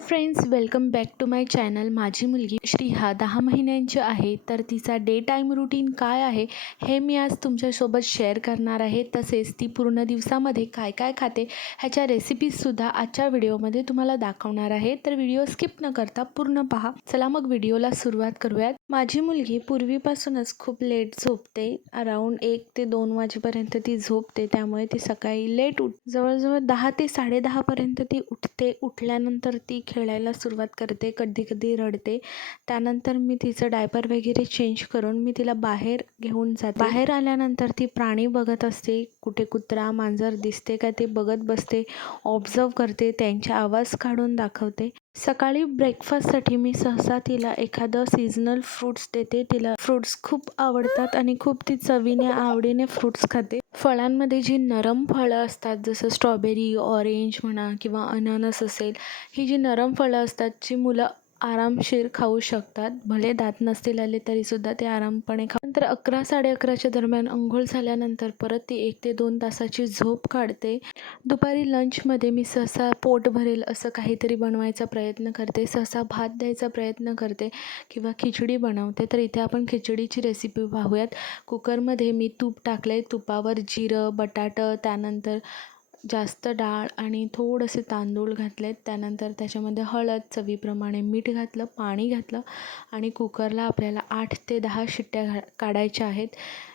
Friends welcome back to my channel माझी मुलगी श्रीहा दहा महिन्यांची आहे. तर तिचा डे टाईम रुटीन काय आहे हे मी आज तुमच्यासोबत शेअर करणार आहे. तसेच ती पूर्ण दिवसामध्ये काय काय खाते ह्याच्या रेसिपीजसुद्धा आजच्या व्हिडिओमध्ये तुम्हाला दाखवणार आहे. तर व्हिडिओ स्किप न करता पूर्ण पहा. चला मग व्हिडिओला सुरुवात करूयात. माझी मुलगी पूर्वीपासूनच खूप लेट झोपते. अराऊंड एक ते दोन वाजेपर्यंत ती झोपते. त्यामुळे ती सकाळी लेट उठ जवळजवळ दहा ते साडेदहापर्यंत ती उठते. उठल्यानंतर ती खेळायला सुरुवात करते कधी कधी रडते. त्यानंतर मी तिचं डायपर वगैरे चेंज करून मी तिला बाहेर घेऊन जाते. बाहेर आल्यानंतर ती प्राणी बघत असते कुठे कुत्रा मांजर दिसते का ते बघत बसते ऑब्झर्व करते त्यांचे आवाज काढून दाखवते. सकाळी ब्रेकफास्टसाठी मी सहसा तिला एखादं सीझनल फ्रूट्स देते. तिला फ्रूट्स खूप आवडतात आणि खूप ती चवीने आवडीने फ्रूट्स खाते. फळांमध्ये जी नरम फळं असतात जसं स्ट्रॉबेरी ऑरेंज म्हणा किंवा अननस असेल ही जी नरम फळं असतात जी मुलं आरामशीर खाऊ शकतात. भले दात नसतील आले तरीसुद्धा ते आरामपणे खा नंतर अकरा साडे अकराच्या दरम्यान अंघोळ झाल्यानंतर परत ती एक ते दोन तासाची झोप काढते. दुपारी लंचमध्ये मी सहसा पोट भरेल असं काहीतरी बनवायचा प्रयत्न करते. सहसा भात द्यायचा प्रयत्न करते किंवा खिचडी बनवते. तर इथे आपण खिचडीची रेसिपी पाहूयात. कुकरमध्ये मी तूप टाकले तुपावर जिरं बटाटं त्यानंतर जास्त डाळ आणि थोडेसे तांदूळ घातलेत. त्यानंतर त्याच्यामध्ये हळद चवीप्रमाणे मीठ घातलं पाणी घातलं आणि कुकरला आपल्याला आठ ते दहा शिट्ट्या घा काढायच्या आहेत.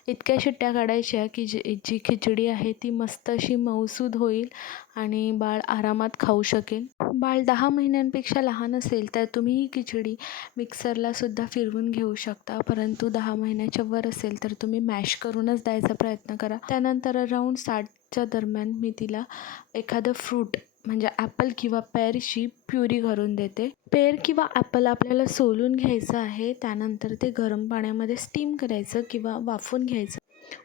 इतक्या शिट्ट्या काढायच्या की जी जी खिचडी आहे ती मस्त अशी मऊसूद होईल आणि बाळ आरामात खाऊ शकेल. बाळ दहा महिन्यांपेक्षा लहान असेल तर तुम्ही ही खिचडी मिक्सरलासुद्धा फिरवून घेऊ शकता. परंतु दहा महिन्याच्या वर असेल तर तुम्ही मॅश करूनच द्यायचा प्रयत्न करा. त्यानंतर अराऊंड च्या दरम्यान मी तिला एखादं फ्रूट म्हणजे ॲपल किंवा पेरची प्युरी करून देते. पेर किंवा ॲपल आपल्याला सोलून घ्यायचं आहे त्यानंतर ते गरम पाण्यामध्ये स्टीम करायचं किंवा वाफवून घ्यायचं.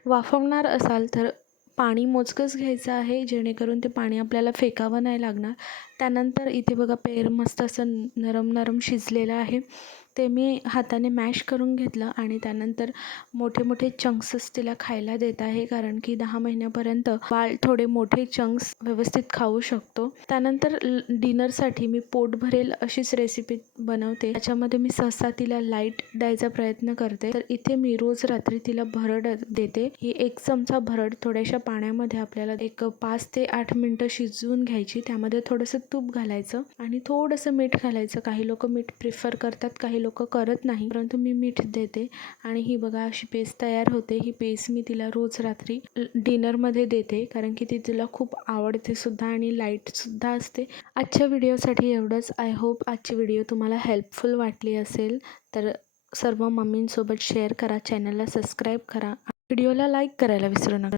वाफवणार असाल तर पाणी मोजकंच घ्यायचं आहे जेणेकरून ते पाणी आपल्याला फेकावं नाही लागणार. त्यानंतर इथे बघा पेर मस्त असं नरम नरम शिजलेलं आहे. ते मी हाताने मॅश करून घेतलं आणि त्यानंतर मोठे मोठे चंक्सच तिला खायला देत आहे कारण की दहा महिन्यापर्यंत बाळ थोडे मोठे चंक्स व्यवस्थित खाऊ शकतो. त्यानंतर डिनरसाठी मी पोट भरेल अशीच रेसिपी बनवते. त्याच्यामध्ये मी सहसा तिला लाइट द्यायचा प्रयत्न करते. तर इथे मी रोज रात्री तिला भरड देते. ही एक चमचा भरड थोड्याशा पाण्यामध्ये आपल्याला एक पाच ते आठ मिनटं शिजवून घ्यायची. त्यामध्ये थोडंसं तूप घालायचं आणि थोडंसं मीठ घालायचं. काही लोक मीठ प्रिफर करतात काही लोक करत नाही. परंतु मी मीठ देते आणि ही बघा अशी पेस्ट तयार होते. ही पेस्ट मी तिला रोज रात्री डिनरमध्ये देते. कारण की ती तिला खूप आवडते सुद्धा आणि लाईटसुद्धा असते. आजच्या व्हिडिओसाठी एवढंच. आय होप आजची व्हिडिओ तुम्हाला हेल्पफुल वाटली असेल. तर सर्व मम्मींसोबत शेअर करा. चॅनलला सबस्क्राईब करा. व्हिडिओला लाईक करायला विसरू नका.